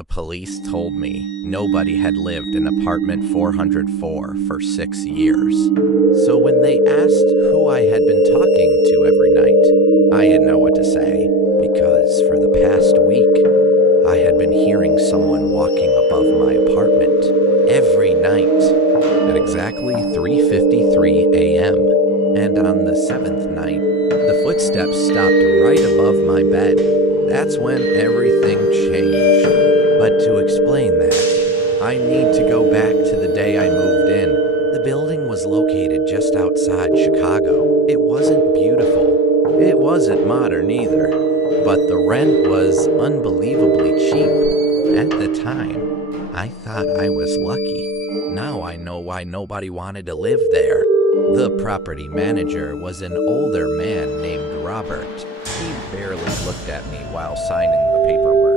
The police told me nobody had lived in apartment 404 for 6 years. So when they asked who I had been talking to every night, I didn't know what to say, because for the past week, I had been hearing someone walking above my apartment every night at exactly 3:53 a.m. And on the 7th night, the footsteps stopped right above my bed. That's when everything changed. But to explain that, I need to go back to the day I moved in. The building was located just outside Chicago. It wasn't beautiful. It wasn't modern either. But the rent was unbelievably cheap. At the time, I thought I was lucky. Now I know why nobody wanted to live there. The property manager was an older man named Robert. He barely looked at me while signing the paperwork.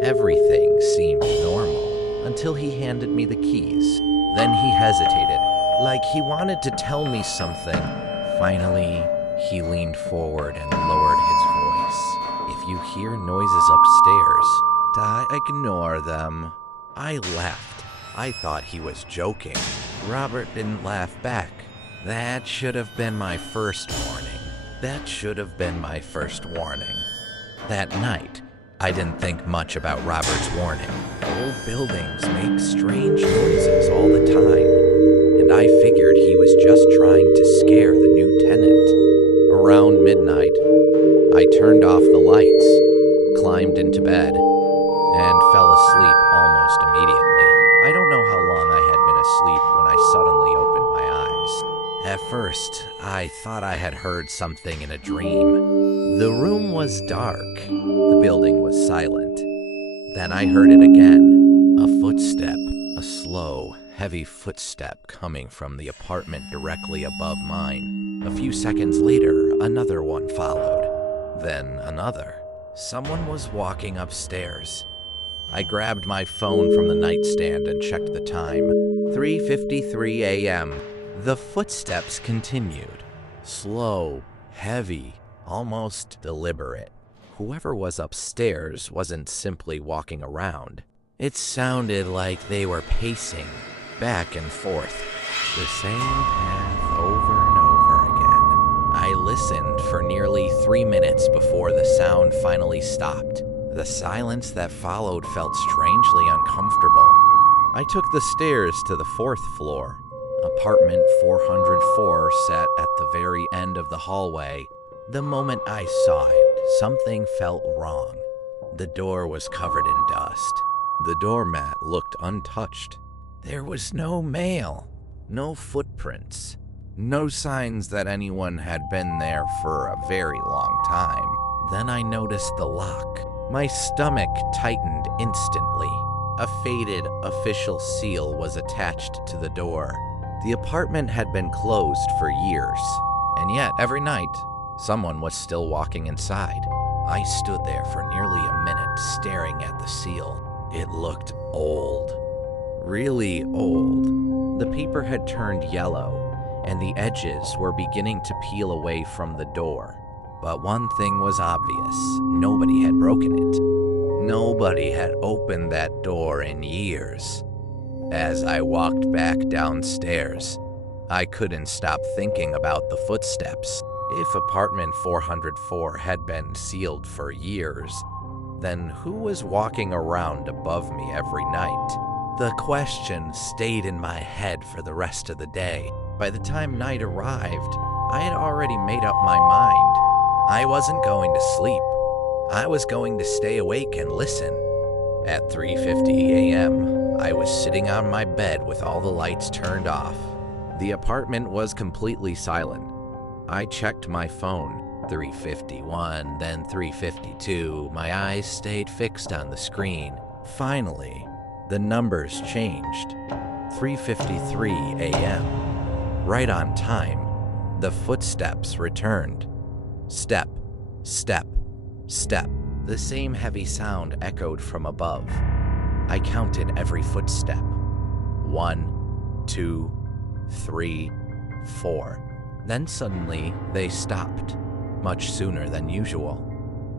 Everything seemed normal until he handed me the keys. Then he hesitated, like he wanted to tell me something. Finally, he leaned forward and lowered his voice. If you hear noises upstairs, ignore them. I laughed. I thought he was joking. Robert didn't laugh back. That should have been my first warning. That night, I didn't think much about Robert's warning. Old buildings make strange noises all the time, and I figured he was just trying to scare the new tenant. Around midnight, I turned off the lights, climbed into bed, and fell asleep almost immediately. I don't know how long I had been asleep when I suddenly opened my eyes. At first, I thought I had heard something in a dream. The room was dark. The building was silent. Then I heard it again. A footstep. A slow, heavy footstep coming from the apartment directly above mine. A few seconds later, another one followed. Then another. Someone was walking upstairs. I grabbed my phone from the nightstand and checked the time. 3:53 a.m. The footsteps continued. Slow, heavy, almost deliberate. Whoever was upstairs wasn't simply walking around. It sounded like they were pacing back and forth, the same path over and over again. I listened for nearly 3 minutes before the sound finally stopped. The silence that followed felt strangely uncomfortable. I took the stairs to the 4th floor. Apartment 404 sat at the very end of the hallway. The moment I saw it, something felt wrong. The door was covered in dust. The doormat looked untouched. There was no mail, no footprints, no signs that anyone had been there for a very long time. Then I noticed the lock. My stomach tightened instantly. A faded official seal was attached to the door. The apartment had been closed for years, and yet every night, someone was still walking inside. I stood there for nearly a minute staring at the seal. It looked old. Really old. The paper had turned yellow, and the edges were beginning to peel away from the door. But one thing was obvious. Nobody had broken it. Nobody had opened that door in years. As I walked back downstairs, I couldn't stop thinking about the footsteps. If apartment 404 had been sealed for years, then who was walking around above me every night? The question stayed in my head for the rest of the day. By the time night arrived, I had already made up my mind. I wasn't going to sleep. I was going to stay awake and listen. At 3:50 a.m., I was sitting on my bed with all the lights turned off. The apartment was completely silent. I checked my phone. 3:51, then 3:52. My eyes stayed fixed on the screen. Finally, the numbers changed. 3:53 a.m. Right on time, the footsteps returned. Step, step, step. The same heavy sound echoed from above. I counted every footstep. 1, 2, 3, 4. Then suddenly, they stopped, much sooner than usual.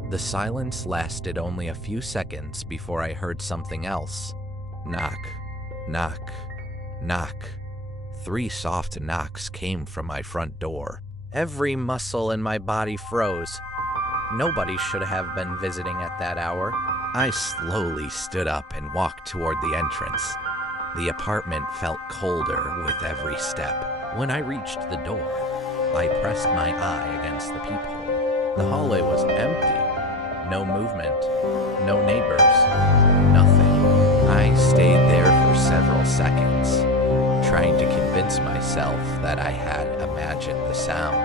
The silence lasted only a few seconds before I heard something else. Knock, knock, knock. 3 soft knocks came from my front door. Every muscle in my body froze. Nobody should have been visiting at that hour. I slowly stood up and walked toward the entrance. The apartment felt colder with every step. When I reached the door, I pressed my eye against the peephole. The hallway was empty. No movement, no neighbors, nothing. I stayed there for several seconds, trying to convince myself that I had imagined the sound.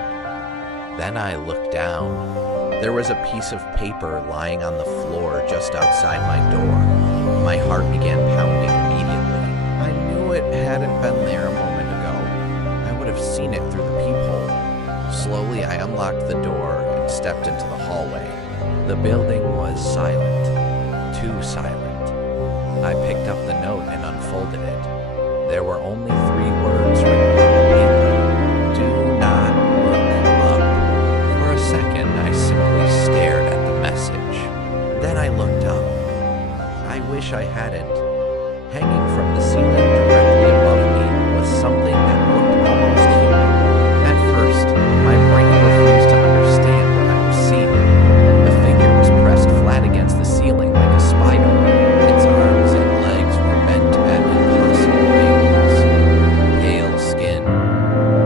Then I looked down. There was a piece of paper lying on the floor just outside my door. My heart began pounding immediately. I knew it hadn't been there a moment ago. I would have seen it through the peephole. Slowly, I unlocked the door and stepped into the hallway. The building was silent, too silent. I picked up the note and unfolded it. There were only 3 words written on the paper. Do not look up. For a second, I simply stared at the message. Then I looked up. I wish I hadn't. Hanging from the ceiling directly above me was something that looked almost human. At first, my brain refused to understand what I was seeing. The figure was pressed flat against the ceiling like a spider. Its arms and legs were bent at impossible angles. Pale skin,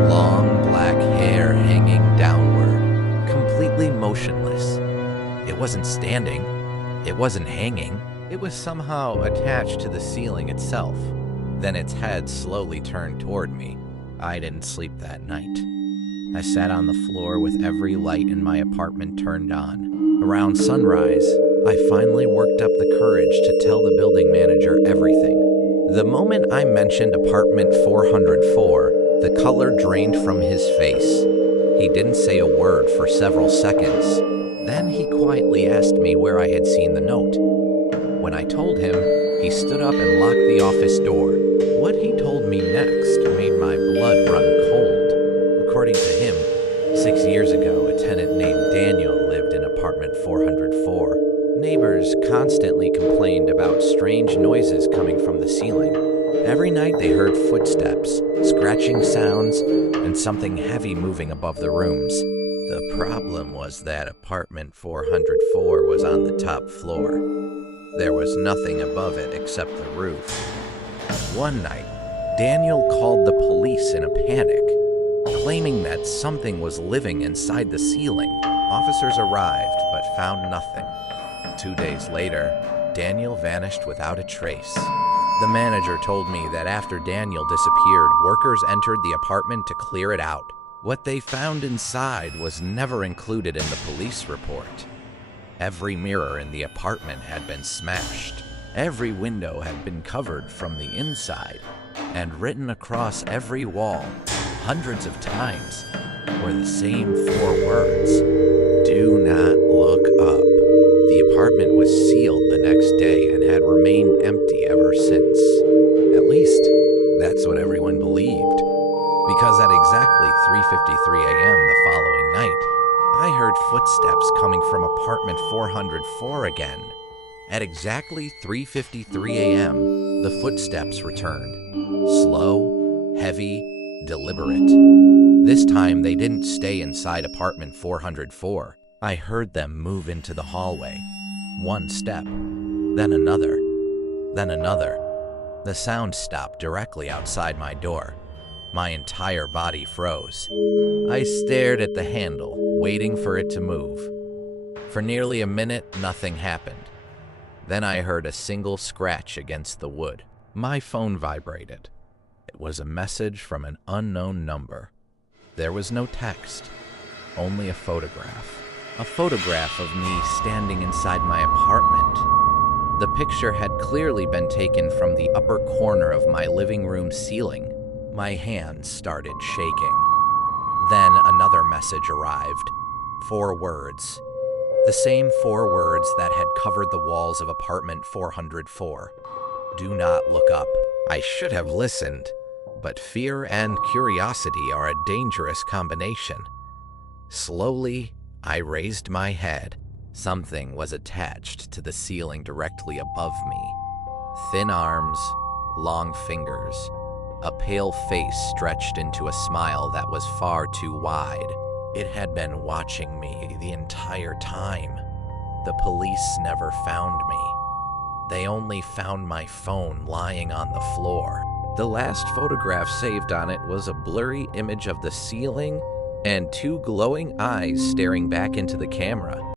long black hair hanging downward, completely motionless. It wasn't standing. It wasn't hanging. It was somehow attached to the ceiling itself. Then its head slowly turned toward me. I didn't sleep that night. I sat on the floor with every light in my apartment turned on. Around sunrise, I finally worked up the courage to tell the building manager everything. The moment I mentioned apartment 404, the color drained from his face. He didn't say a word for several seconds. Then he quietly asked me where I had seen the note. When I told him, he stood up and locked the office door. What he told me next made my blood run cold. According to him, 6 years ago, a tenant named Daniel lived in apartment 404. Neighbors constantly complained about strange noises coming from the ceiling. Every night they heard footsteps, scratching sounds, and something heavy moving above the rooms. The problem was that apartment 404 was on the top floor. There was nothing above it except the roof. One night, Daniel called the police in a panic, claiming that something was living inside the ceiling. Officers arrived but found nothing. 2 days later, Daniel vanished without a trace. The manager told me that after Daniel disappeared, workers entered the apartment to clear it out. What they found inside was never included in the police report. Every mirror in the apartment had been smashed. Every window had been covered from the inside, and written across every wall, hundreds of times, were the same 4 words. Do not look up. The apartment was sealed the next day and had remained empty ever since. At least, that's what everyone believed. Because at exactly 3:53 a.m. the following night, I heard footsteps coming from apartment 404 again. At exactly 3:53 a.m., the footsteps returned. Slow, heavy, deliberate. This time they didn't stay inside apartment 404. I heard them move into the hallway. One step, then another, then another. The sound stopped directly outside my door. My entire body froze. I stared at the handle, waiting for it to move. For nearly a minute, nothing happened. Then I heard a single scratch against the wood. My phone vibrated. It was a message from an unknown number. There was no text, only a photograph. A photograph of me standing inside my apartment. The picture had clearly been taken from the upper corner of my living room ceiling. My hands started shaking. Then another message arrived. 4 words. The same 4 words that had covered the walls of apartment 404. Do not look up. I should have listened, but fear and curiosity are a dangerous combination. Slowly, I raised my head, Something was attached to the ceiling directly above me. Thin arms, long fingers, a pale face stretched into a smile that was far too wide. It had been watching me the entire time. The police never found me. They only found my phone lying on the floor. The last photograph saved on it was a blurry image of the ceiling and two glowing eyes staring back into the camera.